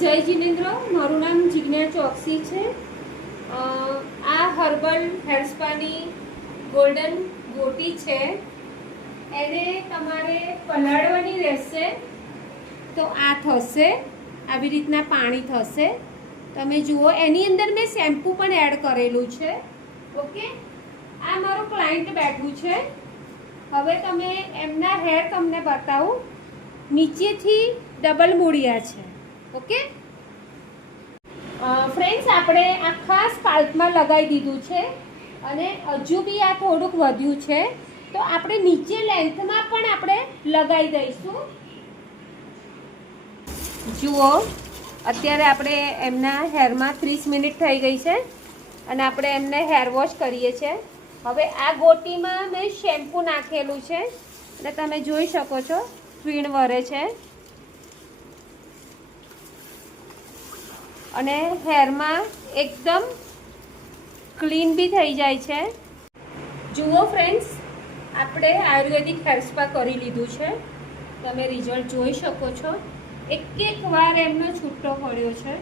જય જિનેન્દ્ર, મારું નામ જિજ્ઞા ચોકસી છે। આ હર્બલ હેર સ્પાની ગોલ્ડન ગોટી છે, એને તમારે પલાળવાની રહેશે। તો આ થશે, આવી રીતના પાણી થશે। તમે જુઓ, એની અંદર મેં શેમ્પૂ પણ એડ કરેલું છે। ઓકે, આ મારું ક્લાયન્ટ બેઠું છે। હવે તમે એમના હેર તમને બતાવું। નીચેથી ડબલ મૂળિયા છે। ઓકે ફ્રેન્ડ્સ, આપણે આખા સ્કાલ્પમાં લગાવી દીધું છે અને હજુ બી આ થોડુંક વધ્યું છે, તો આપણે નીચે લેન્થમાં પણ આપણે લગાવી દઈશું। જુઓ, અત્યારે આપણે એમના હેરમાં 30 મિનિટ થઈ ગઈ છે અને આપણે એમને હેર વોશ કરીએ છીએ। હવે આ ગોટીમાં મેં શેમ્પૂ નાખેલું છે અને તમે જોઈ શકો છો ફીણ વરે છે અને હેરમાં એકદમ ક્લીન બી થઈ જાય છે। જુઓ ફ્રેન્ડ્સ, આપણે આયુર્વેદિક હેર સ્પા કરી લીધું છે। તમે રિઝલ્ટ જોઈ શકો છો। એક વાર એમનો છૂટો પડ્યો છે।